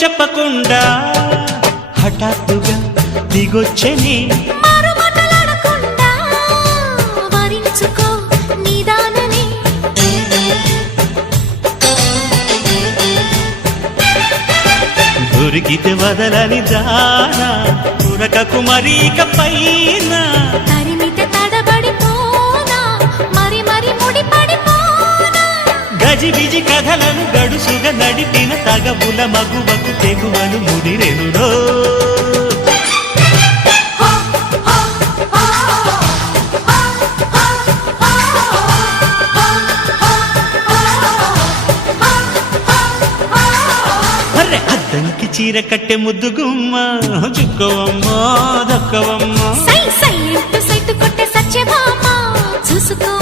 చెప్పకుండా హఠాత్తుగా దిగొచ్చని దొరికితే వదలని దానా పురకకు మరీక పైన తరిమితే తడబడిపోనా మరి మరి ముడిపడిపోనా గజిబిజి కథలను గడుసుగా నడిపిన తగవుల మగువకు తెగువను ముడిరెనురో అద్దంకి చీర కట్టె ముద్దు గుమ్మ చుక్కవమ్మా దక్కవమ్మా సై సై అంటూ సైతు కొట్టే సత్యభామ చూసుకో